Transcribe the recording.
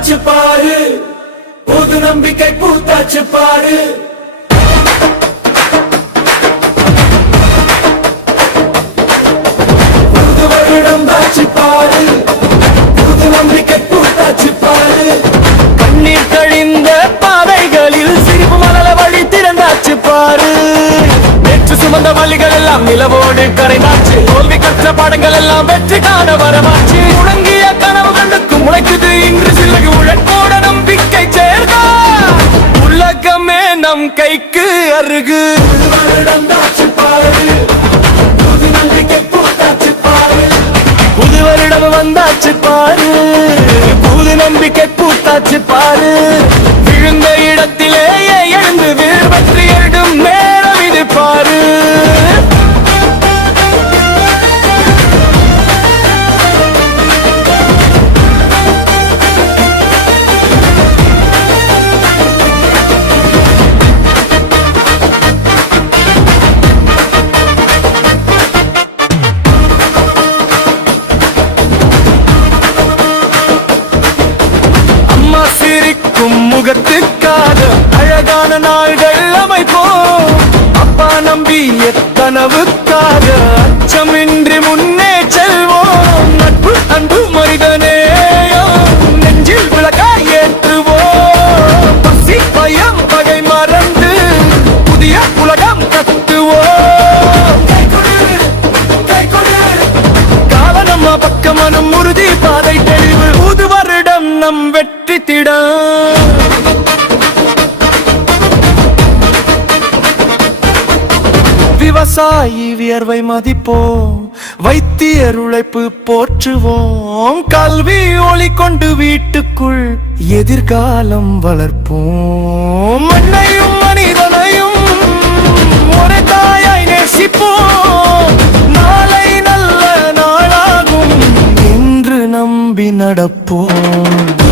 வந்தாச்சு பாரு, புது நம்பிக்கை பூத்தாச்சு பாரு. புது வருடம் தாச்சு பாரு, புது நம்பிக்கை பூத்தாச்சு பாரு. கண்ணீர் கழிந்த பாதைகளில் சிரிப்பு மலர வழி திறந்தாச்சு பாரு. நேற்று சுமந்த வழிகள் எல்லாம் நிலவோடு கரைந்தாச்சு. தோல்வி கற்ற பாடங்கள் எல்லாம் வெற்றி காண வரமாச்சு. முழங்கிய கனவு கண்டுக்கு முளைக்குது இன்று சிலகு உழைப்போட நம்பிக்கை சேர்ந்தா உலகமே நம் கைக்கு அருகு. புது வருடம் தாச்சு பாரு, புது நம்பிக்கை பூத்தாச்சு பாரு. புது வருடம் வந்தாச்சு பாரு, புது நம்பிக்கை பூத்தாச்சு பாரு. விழுந்த இடத்திலேயே எழுந்து வீர் பற்றி எழுடும் நேரம் இது பாரு. முகத்துக்காக அழகான நாள்கள் அமைப்போம். அப்பா நம்பிய கனவுக்காக அச்சமின்றி முன்னே செல்வோம். நட்பு அன்பு மனிதனேயம் நெஞ்சில் விளக்காய் ஏற்றுவோம். பசி பயம் பகை மறந்து புதிய உலகம் கட்டுவோம். கால நம்ம பக்கமனும் உறுதி பாதை தெளிவு. புது வருடம் நம் வெற்றி திடம். விவசாயி வியர்வை மதிப்போம், வைத்தியர் உழைப்பு போற்றுவோம். கல்வி ஒளி கொண்டு வீட்டுக்குள் எதிர்காலம் வளர்ப்போம். மண்ணையும் மனிதனையும் ஒரே தாயாய் நேசிப்போம். நாளை நல்ல நாளாகும் என்று நம்பி நடப்போம்.